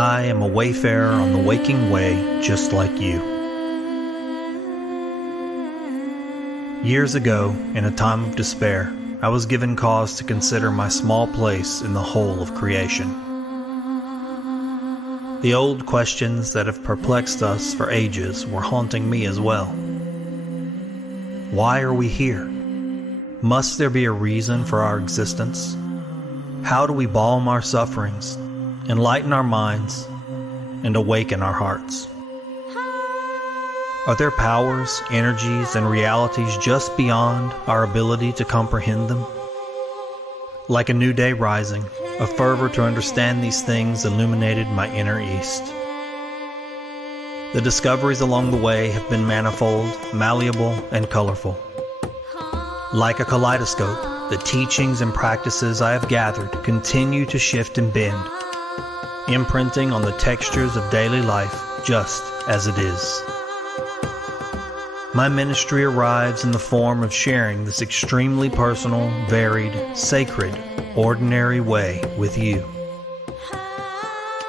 I am a wayfarer on the waking way, just like you. Years ago, in a time of despair, I was given cause to consider my small place in the whole of creation. The old questions that have perplexed us for ages were haunting me as well. Why are we here? Must there be a reason for our existence? How do we balm our sufferings, enlighten our minds, and awaken our hearts? Are there powers, energies, and realities just beyond our ability to comprehend them? Like a new day rising, a fervor to understand these things illuminated my inner east. The discoveries along the way have been manifold, malleable, and colorful. Like a kaleidoscope, the teachings and practices I have gathered continue to shift and bend, imprinting on the textures of daily life just as it is. My ministry arrives in the form of sharing this extremely personal, varied, sacred, ordinary way with you.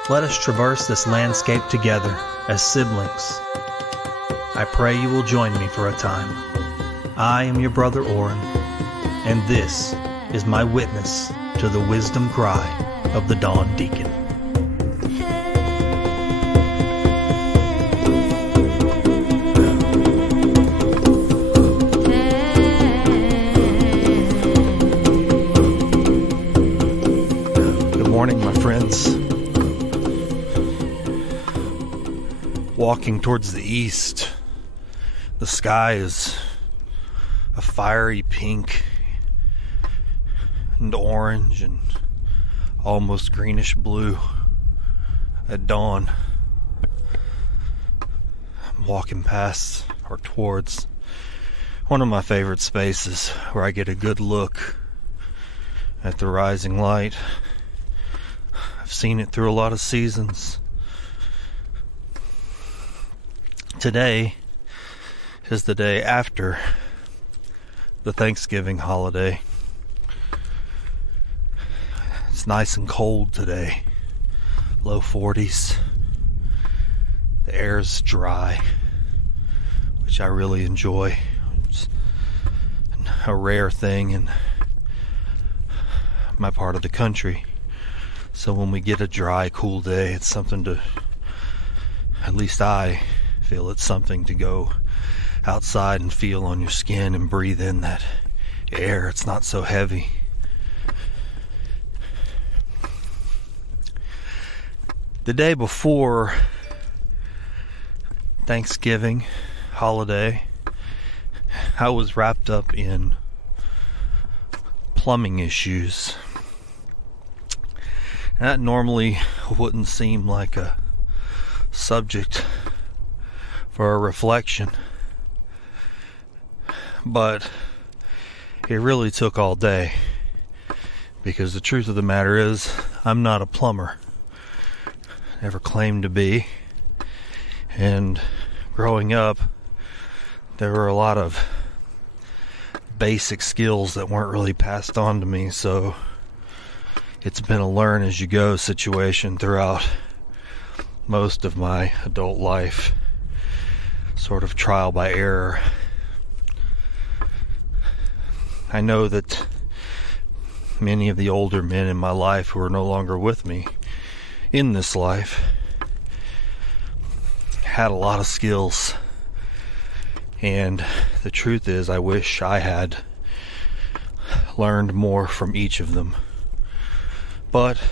Let us traverse this landscape together as siblings. I pray you will join me for a time. I am your brother Oran, and this is my witness to the wisdom cry of the Dawn Deacon. Good morning, my friends. Walking towards the east, the sky is a fiery pink and orange and almost greenish blue at dawn. I'm walking past or towards one of my favorite spaces where I get a good look at the rising light. I've seen it through a lot of seasons. Today is the day after the Thanksgiving holiday. It's nice and cold today, low 40s. The air is dry, which I really enjoy. It's a rare thing in my part of the country. So when we get a dry, cool day, it's something to, at least I feel it's something to go outside and feel on your skin and breathe in that air. It's not so heavy. The day before Thanksgiving holiday, I was wrapped up in plumbing issues. And that normally wouldn't seem like a subject for a reflection, but it really took all day, because the truth of the matter is I'm not a plumber. Never claimed to be. And growing up, there were a lot of basic skills that weren't really passed on to me, so it's been a learn as you go situation throughout most of my adult life. Sort of trial by error. I know that many of the older men in my life who are no longer with me in this life had a lot of skills, and the truth is I wish I had learned more from each of them, but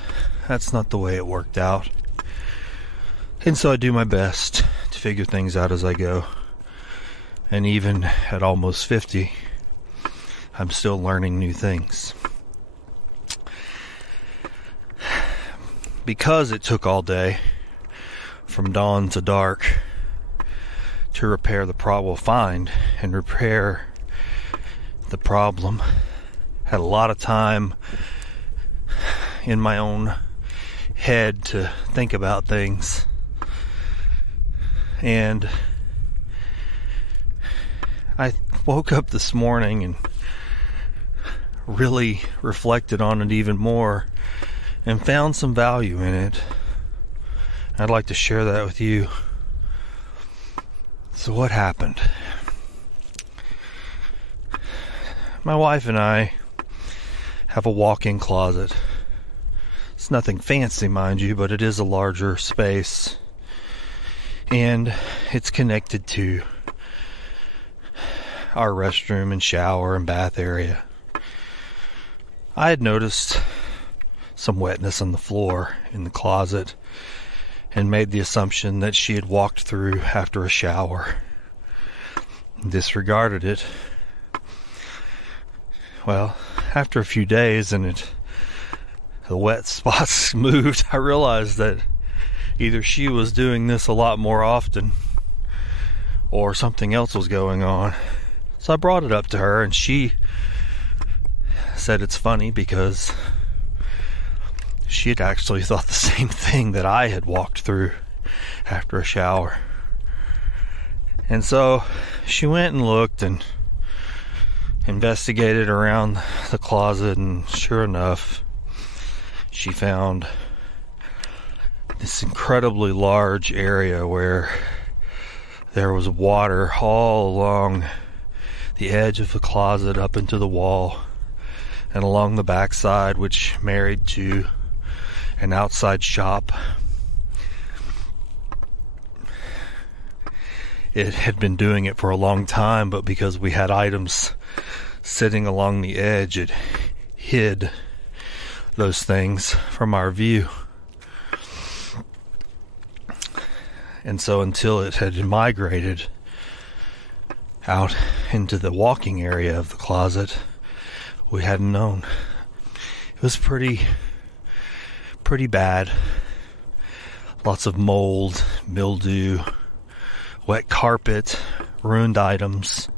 that's not the way it worked out. And so I do my best to figure things out as I go. And even at almost 50, I'm still learning new things. Because it took all day, from dawn to dark, to repair the problem, find and repair the problem, had a lot of time in my own head to think about things. And I woke up this morning and really reflected on it even more and found some value in it. I'd like to share that with you. So what happened? My wife and I have a walk-in closet. It's nothing fancy, mind you, but it is a larger space. And it's connected to our restroom and shower and bath area. I had noticed some wetness on the floor in the closet and made the assumption that she had walked through after a shower. Disregarded it. Well, after a few days and the wet spots moved, I realized that either she was doing this a lot more often or something else was going on. So I brought it up to her, and she said it's funny because she had actually thought the same thing that I had walked through after a shower. And so she went and looked and investigated around the closet, and sure enough, she found this incredibly large area where there was water all along the edge of the closet up into the wall and along the backside, which married to an outside shop. It had been doing it for a long time, but because we had items sitting along the edge, it hid those things from our view. And so until it had migrated out into the walking area of the closet, we hadn't known. It was pretty bad. Lots of mold, mildew, wet carpet, ruined items.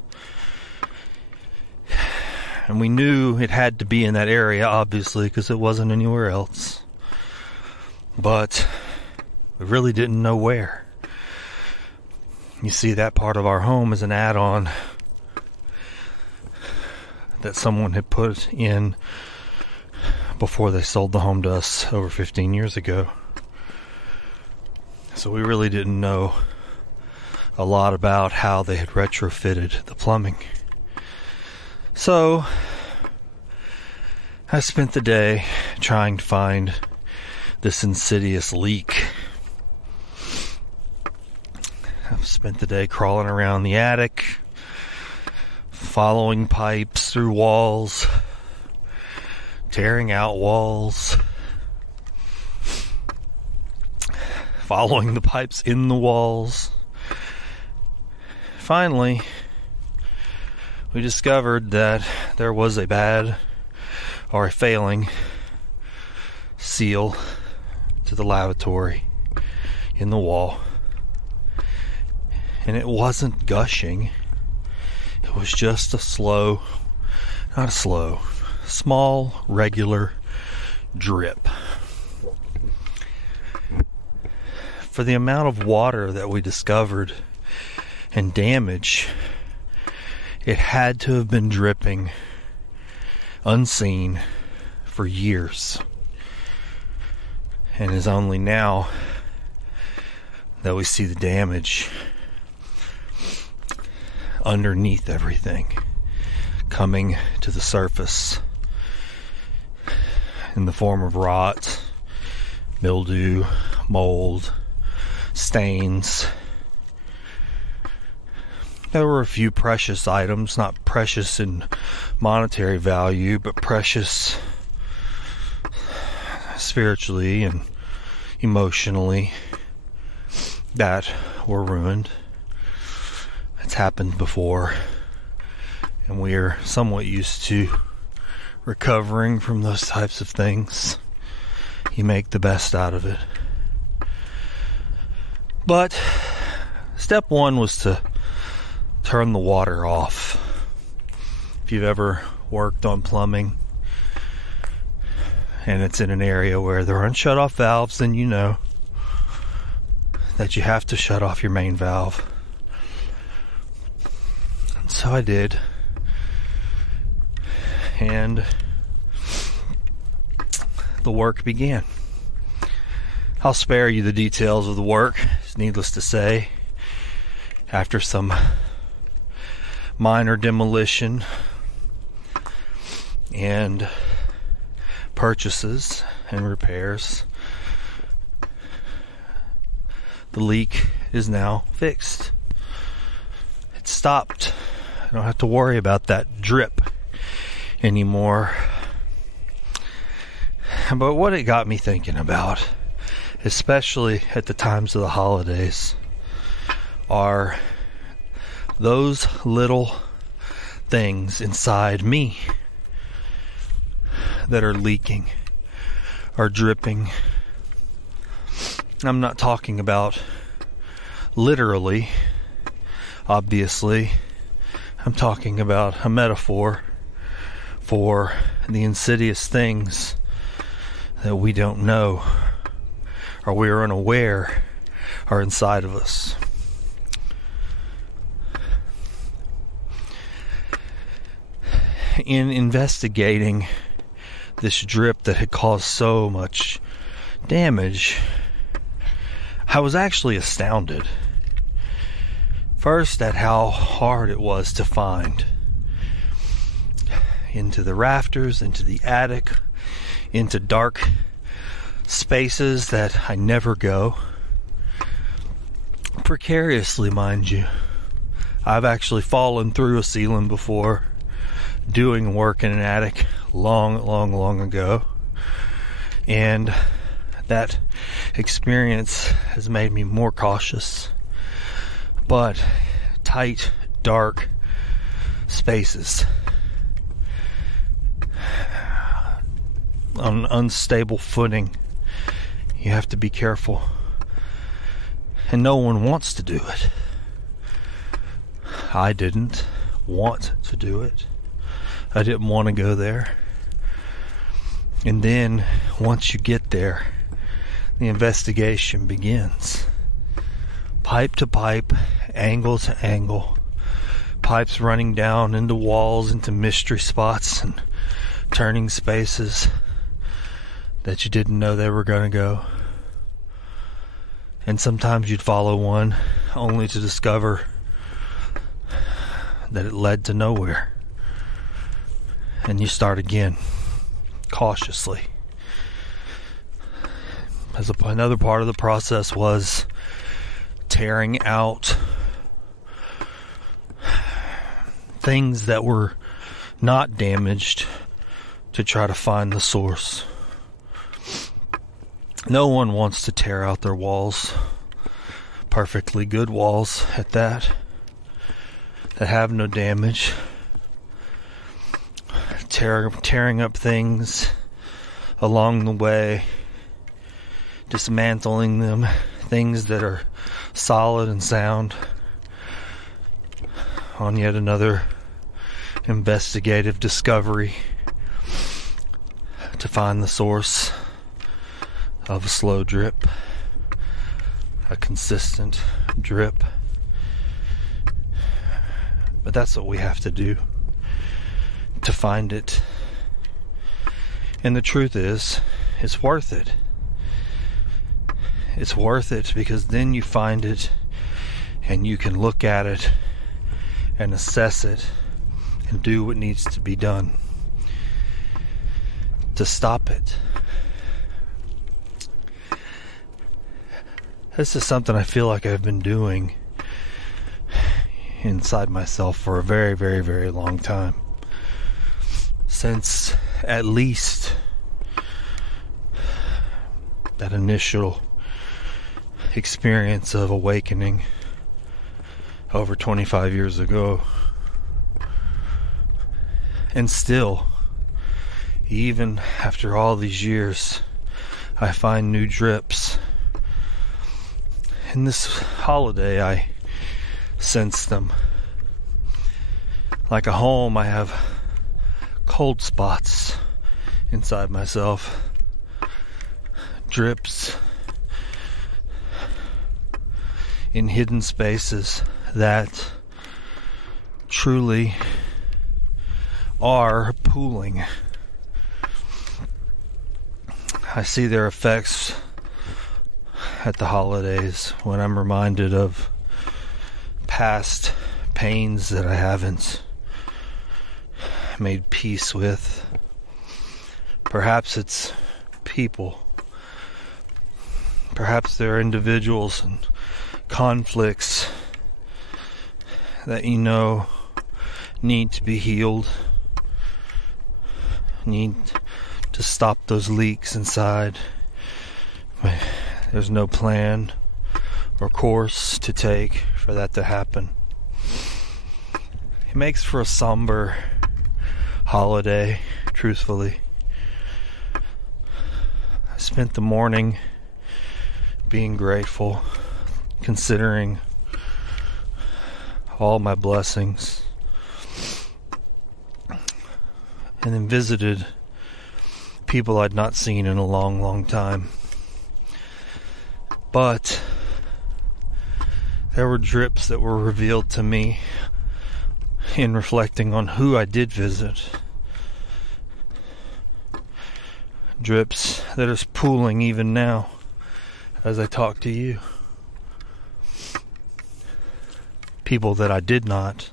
And we knew it had to be in that area, obviously, because it wasn't anywhere else. But we really didn't know where. You see, that part of our home is an add-on that someone had put in before they sold the home to us over 15 years ago. So we really didn't know a lot about how they had retrofitted the plumbing. So I spent the day trying to find this insidious leak. I've spent the day crawling around the attic, following pipes through walls, tearing out walls, following the pipes in the walls. Finally, we discovered that there was a bad or a failing seal to the lavatory in the wall. And it wasn't gushing. It was just a small, regular drip. For the amount of water that we discovered and damage, it had to have been dripping unseen for years. And it's only now that we see the damage underneath everything coming to the surface in the form of rot, mildew, mold, stains. There were a few precious items, not precious in monetary value, but precious spiritually and emotionally, that were ruined. It's happened before, and we are somewhat used to recovering from those types of things. You make the best out of it. But step one was to turn the water off. If you've ever worked on plumbing and it's in an area where there aren't shut-off valves, then you know that you have to shut off your main valve. And so I did. And the work began. I'll spare you the details of the work. It's needless to say, after some minor demolition and purchases and repairs, the leak is now fixed. It stopped. I don't have to worry about that drip anymore. But what it got me thinking about, especially at the times of the holidays, are those little things inside me that are leaking, are dripping. I'm not talking about literally, obviously. I'm talking about a metaphor for the insidious things that we don't know, or we are unaware are inside of us. In investigating this drip that had caused so much damage, I was actually astounded. First, at how hard it was to find. Into the rafters, into the attic, into dark spaces that I never go. Precariously, mind you. I've actually fallen through a ceiling before, doing work in an attic long ago. And that experience has made me more cautious. But tight, dark spaces on unstable footing, you have to be careful. And no one wants to do it. I didn't want to do it. I didn't want to go there. And then, once you get there, the investigation begins. Pipe to pipe, angle to angle. Pipes running down into walls, into mystery spots, and turning spaces that you didn't know they were going to go. And sometimes you'd follow one, only to discover that it led to nowhere. And you start again, cautiously. Another part of the process was tearing out things that were not damaged to try to find the source. No one wants to tear out their walls, perfectly good walls at that have no damage. Tearing up things along the way, dismantling them, things that are solid and sound, on yet another investigative discovery to find the source of a slow drip, a consistent drip. But that's what we have to do to find it. And the truth is, it's worth it. It's worth it because then you find it and you can look at it and assess it and do what needs to be done to stop it. This is something I feel like I've been doing inside myself for a very, very, very long time. Since at least that initial experience of awakening over 25 years ago. And still, even after all these years, I find new drips. In this holiday, I sense them. Like a home, I have cold spots inside myself. Drips in hidden spaces that truly are pooling. I see their effects at the holidays when I'm reminded of past pains that I haven't made peace with. Perhaps it's people. Perhaps there are individuals and conflicts that need to be healed, need to stop those leaks inside. But there's no plan or course to take for that to happen. It makes for a somber holiday, truthfully. I spent the morning being grateful, considering all my blessings, and then visited people I'd not seen in a long, long time. But there were drips that were revealed to me in reflecting on who I did visit. Drips that are pooling even now as I talk to you. People that I did not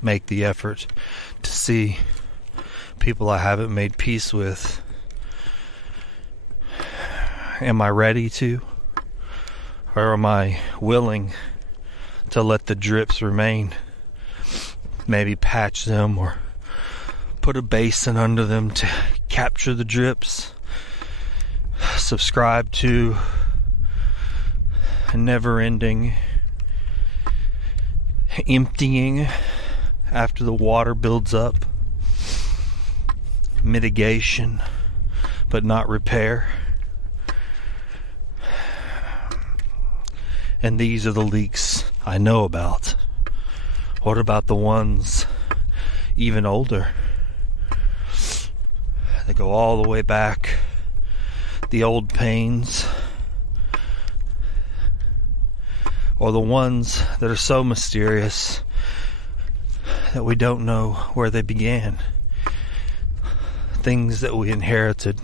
make the effort to see. People I haven't made peace with. Am I ready to? Or am I willing to let the drips remain? Maybe patch them or put a basin under them to capture the drips. Subscribe to a never-ending emptying after the water builds up. Mitigation, but not repair. And these are the leaks I know about. What about the ones even older? They go all the way back. The old pains. Or the ones that are so mysterious that we don't know where they began. Things that we inherited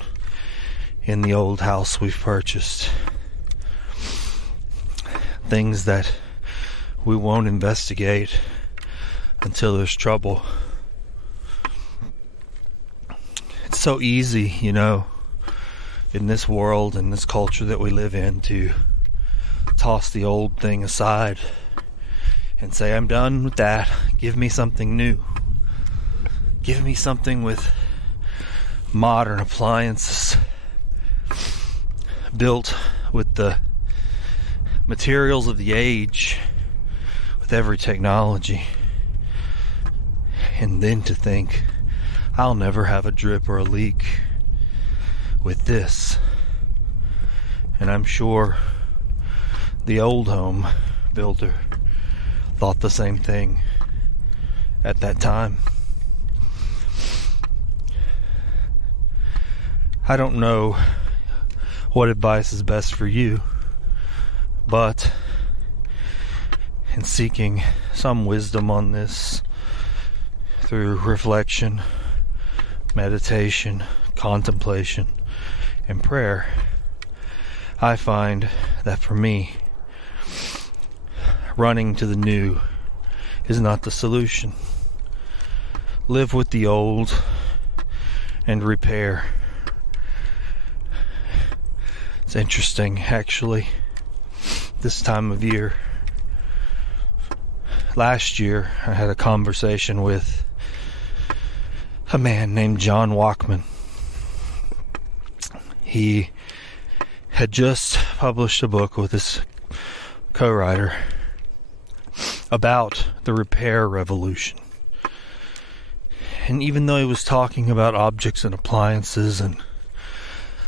in the old house we've purchased. Things that we won't investigate until there's trouble. It's so easy, in this world, in this culture that we live in, to toss the old thing aside and say, I'm done with that. Give me something new. Give me something with modern appliances, built with the materials of the age, with every technology. And then to think, I'll never have a drip or a leak with this. And I'm sure the old home builder thought the same thing at that time. I don't know what advice is best for you, but in seeking some wisdom on this through reflection, meditation, contemplation, and prayer, I find that for me, running to the new is not the solution. Live with the old and repair. It's interesting, actually, this time of year. Last year, I had a conversation with a man named John Walkman. He had just published a book with his co-writer about the repair revolution. And even though he was talking about objects and appliances and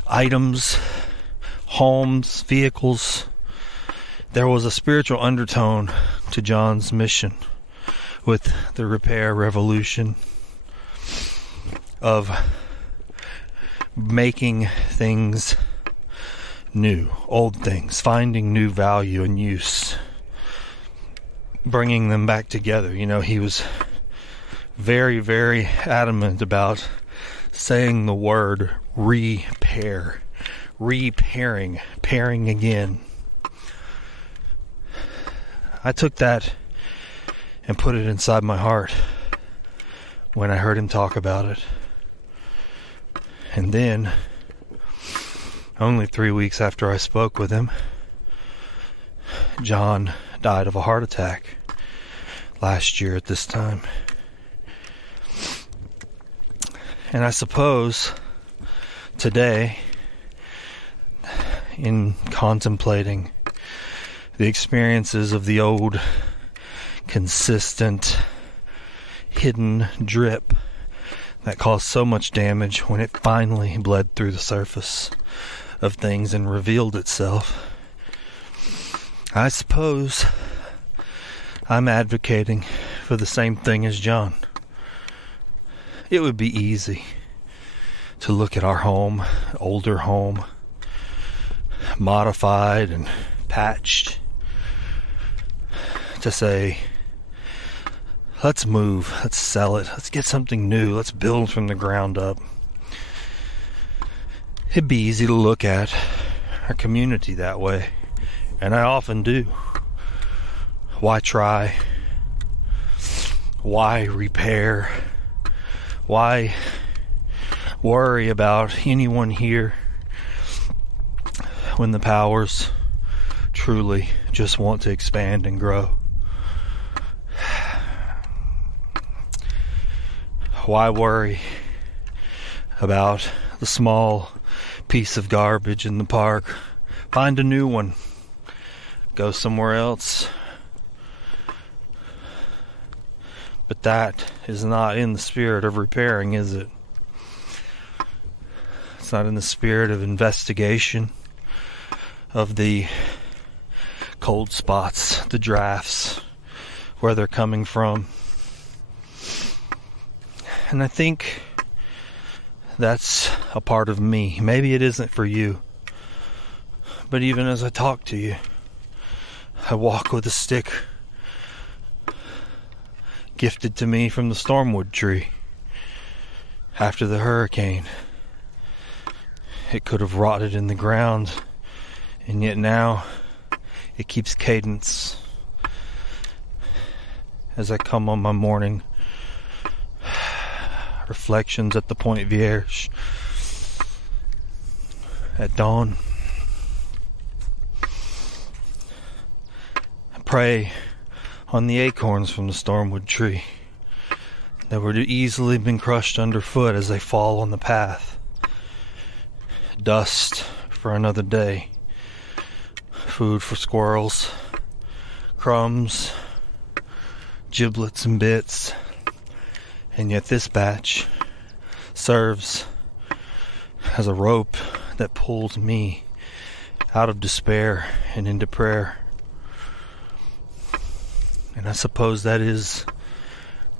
items, homes, vehicles, there was a spiritual undertone to John's mission with the repair revolution of making things new, old things, finding new value and use, bringing them back together. He was very, very adamant about saying the word repair, pairing again. I took that and put it inside my heart when I heard him talk about it. And then, only 3 weeks after I spoke with him, John died of a heart attack last year at this time. And I suppose today, in contemplating the experiences of the old, consistent, hidden drip that caused so much damage when it finally bled through the surface of things and revealed itself, I suppose I'm advocating for the same thing as John. It would be easy to look at our home, older home, modified and patched, to say, let's move, let's sell it, let's get something new, let's build from the ground up. It'd be easy to look at our community that way, and I often do. Why try? Why repair? Why worry about anyone here when the powers truly just want to expand and grow? Why worry about the small piece of garbage in the park? Find a new one. Go somewhere else. But that is not in the spirit of repairing, is it? It's not in the spirit of investigation of the cold spots, the drafts, where they're coming from. And I think that's a part of me. Maybe it isn't for you. But even as I talk to you, I walk with a stick gifted to me from the stormwood tree after the hurricane. It could have rotted in the ground, and yet now it keeps cadence as I come on my morning reflections at the Point Vierge at dawn. I pray on the acorns from the stormwood tree that would have easily been crushed underfoot as they fall on the path. Dust for another day, food for squirrels, crumbs, giblets and bits, and yet this batch serves as a rope that pulls me out of despair and into prayer. And I suppose that is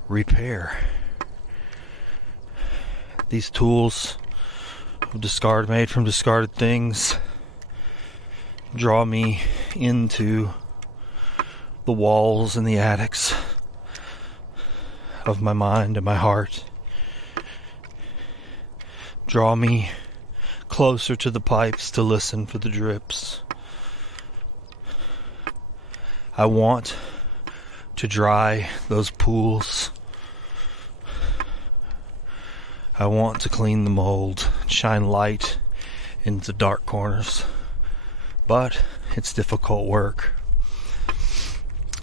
repair. These tools made from discarded things draw me into the walls and the attics of my mind and my heart. Draw me closer to the pipes to listen for the drips. I want to dry those pools. I want to clean the mold, shine light into dark corners. But it's difficult work.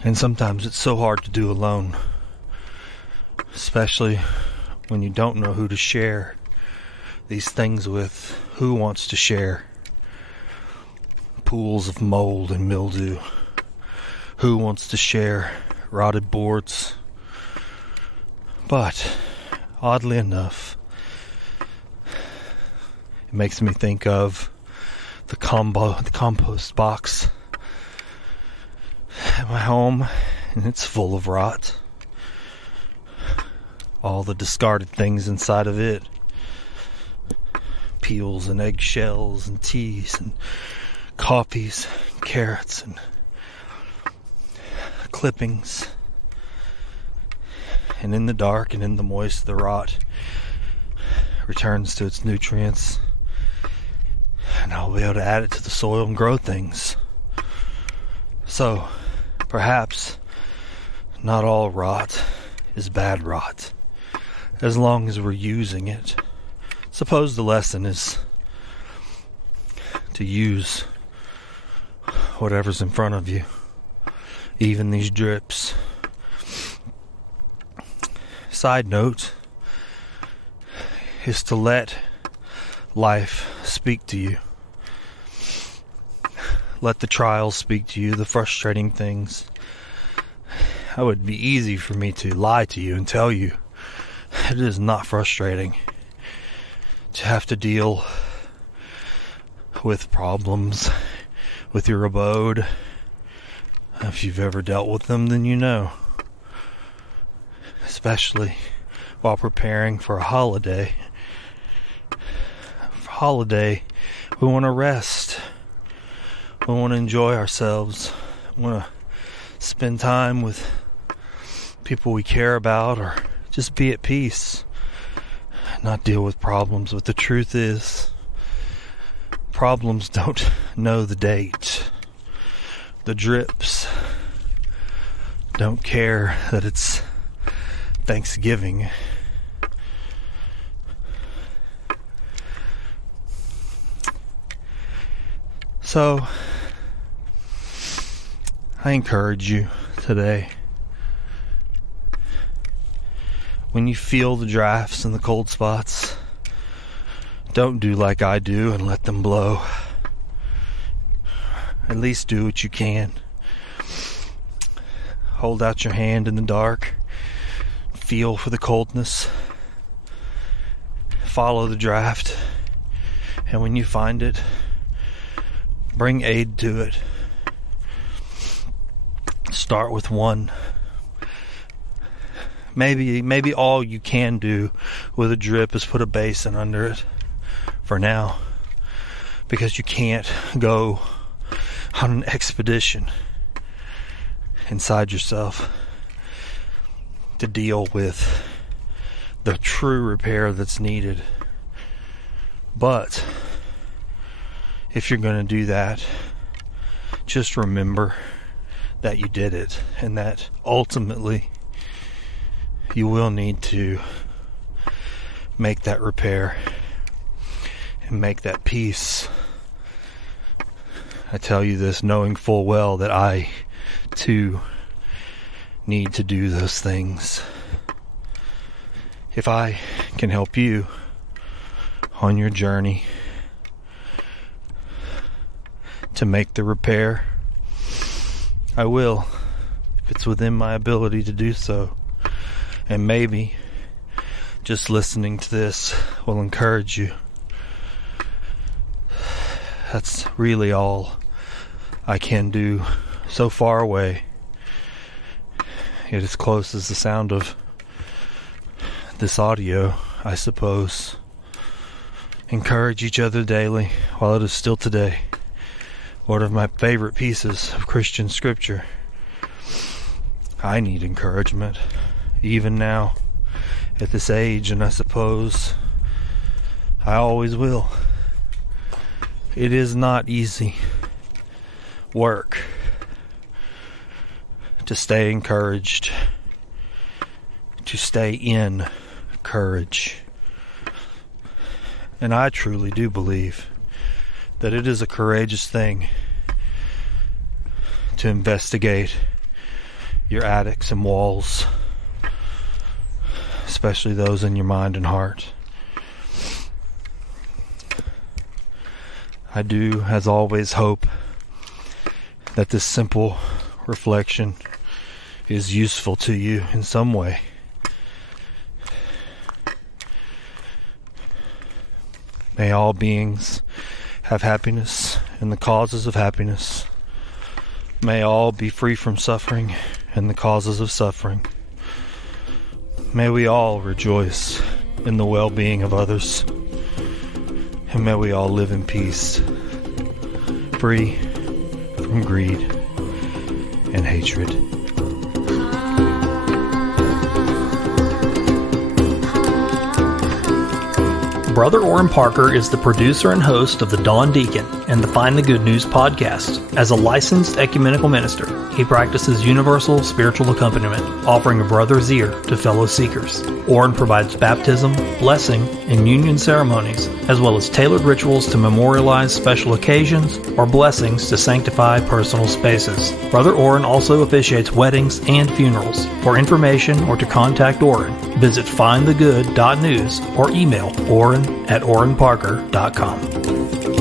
And sometimes it's so hard to do alone. Especially when you don't know who to share these things with. Who wants to share pools of mold and mildew? Who wants to share rotted boards? But oddly enough, it makes me think of the compost box at my home, and it's full of rot. All the discarded things inside of it. Peels and eggshells and teas and coffees, and carrots and clippings. And in the dark and in the moist, the rot returns to its nutrients. and I'll be able to add it to the soil and grow things. So, perhaps not all rot is bad rot, as long as we're using it. Suppose the lesson is to use whatever's in front of you, even these drips. Side note is to let life speak to you. Let the trials speak to you, the frustrating things. It would be easy for me to lie to you and tell you it is not frustrating to have to deal with problems with your abode. If you've ever dealt with them, then you know. Especially while preparing for a holiday. For a holiday, we want to rest. We want to enjoy ourselves. We want to spend time with people we care about, or just be at peace. Not deal with problems. But the truth is, problems don't know the date. The drips don't care that it's Thanksgiving. So, I encourage you today, when you feel the drafts and the cold spots, don't do like I do and let them blow. At least do what you can. Hold out your hand in the dark. Feel for the coldness. Follow the draft. And when you find it, bring aid to it. Start with one. Maybe all you can do with a drip is put a basin under it for now, because you can't go on an expedition inside yourself to deal with the true repair that's needed. But if you're going to do that, just remember that you did it, and that ultimately you will need to make that repair and make that peace. I tell you this knowing full well that I too need to do those things. If I can help you on your journey to make the repair, I will, if it's within my ability to do so. And maybe just listening to this will encourage you. That's really all I can do so far away. Yet as close as the sound of this audio, I suppose. Encourage each other daily while it is still today. One of my favorite pieces of Christian scripture. I need encouragement, even now, at this age, and I suppose I always will. It is not easy work to stay encouraged, to stay in courage. And I truly do believe that it is a courageous thing to investigate your attics and walls, especially those in your mind and heart. I do, as always, hope that this simple reflection is useful to you in some way. May all beings have happiness and the causes of happiness. May all be free from suffering and the causes of suffering. May we all rejoice in the well-being of others. And may we all live in peace, free from greed and hatred. Brother Oran Parker is the producer and host of the Dawn Deacon and the Find the Good News podcast. As a licensed ecumenical minister, he practices universal spiritual accompaniment, offering a brother's ear to fellow seekers. Oran provides baptism, blessing, and union ceremonies, as well as tailored rituals to memorialize special occasions or blessings to sanctify personal spaces. Brother Oran also officiates weddings and funerals. For information or to contact Oran, visit findthegood.news or email oran@oranparker.com.